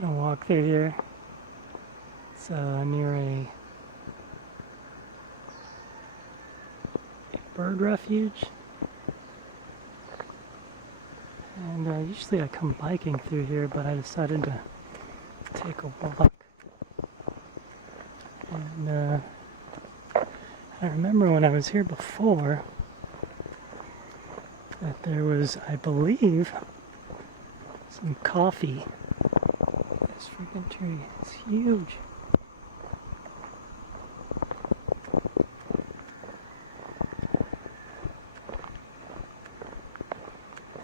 Gonna walk through here. It's near a bird refuge. And usually I come biking through here, but I decided to take a walk. And I remember when I was here before that there was, I believe, some coffee. This freaking tree is huge.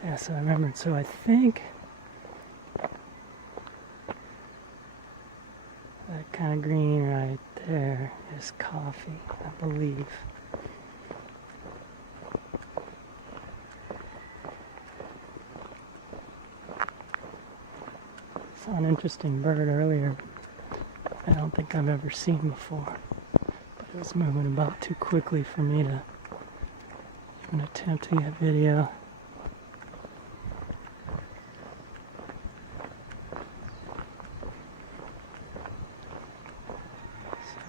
Yeah, so I remembered. So I think that kind of green right there is coffee, I believe. Saw an interesting bird earlier I don't think I've ever seen before, but it was moving about too quickly for me to even attempt to get video.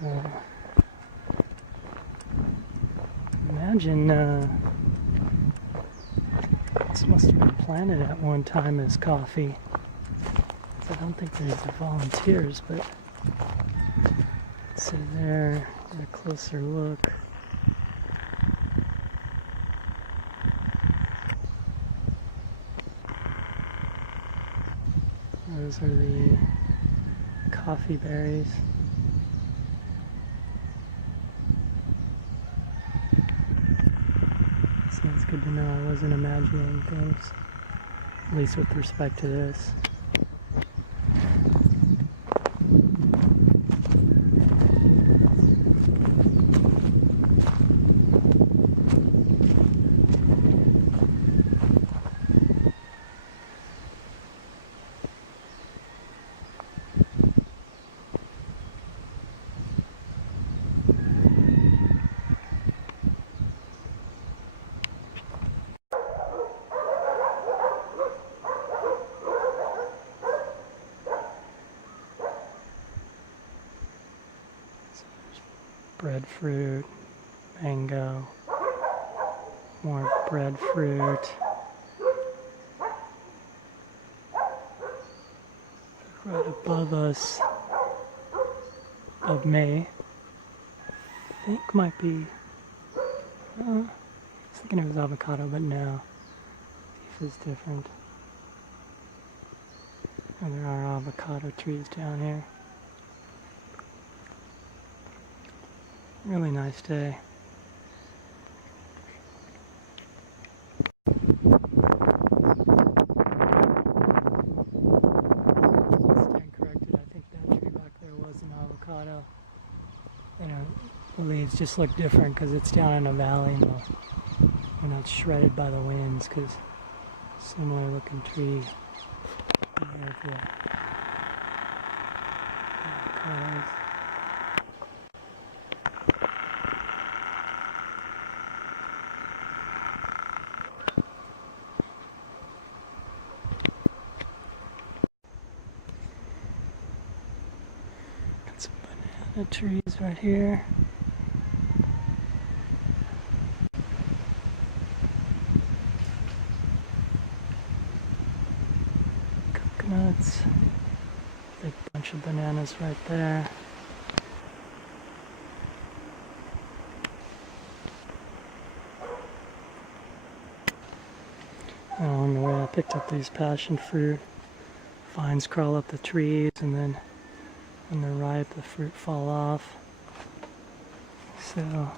So imagine this must have been planted at one time as coffee. I don't think there's the volunteers, but let's see there, get a closer look. Those are the coffee berries. So it's good to know I wasn't imagining things, at least with respect to this. Breadfruit, mango, more breadfruit. Right above us, of May, I think might be, I was thinking it was avocado, but no, beef is different. And there are avocado trees down here. Really nice day. Stand corrected, I think that tree back there was an avocado. You know, the leaves just look different because it's down in a valley and they're not shredded by the winds, because similar looking tree. Avocados. Some banana trees right here. Coconuts. Big bunch of bananas right there. Along the way I picked up these passion fruit. Vines crawl up the trees, and then when they're ripe, the fruit fall off. So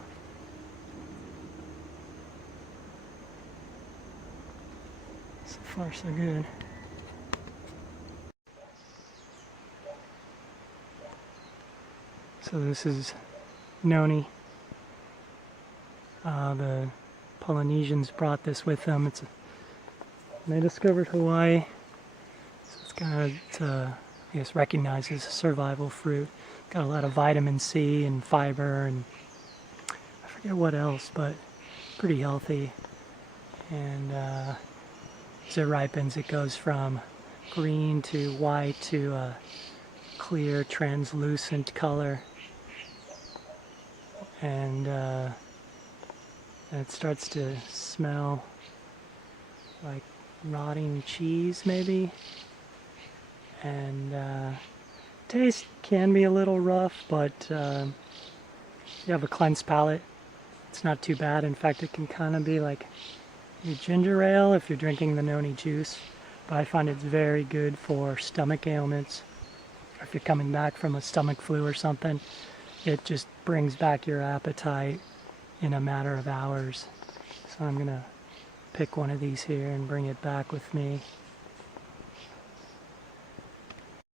far so good. So this is noni. The Polynesians brought this with them. They discovered Hawaii, so it's kind of, I guess, recognized as a survival fruit. Got a lot of vitamin C and fiber and I forget what else, but pretty healthy. And as it ripens, it goes from green to white to a clear translucent color, and it starts to smell like rotting cheese maybe, and taste can be a little rough, but if you have a cleansed palate, it's not too bad. In fact, it can kind of be like a ginger ale if you're drinking the noni juice, but I find it's very good for stomach ailments. If you're coming back from a stomach flu or something, it just brings back your appetite in a matter of hours. So I'm gonna pick one of these here and bring it back with me.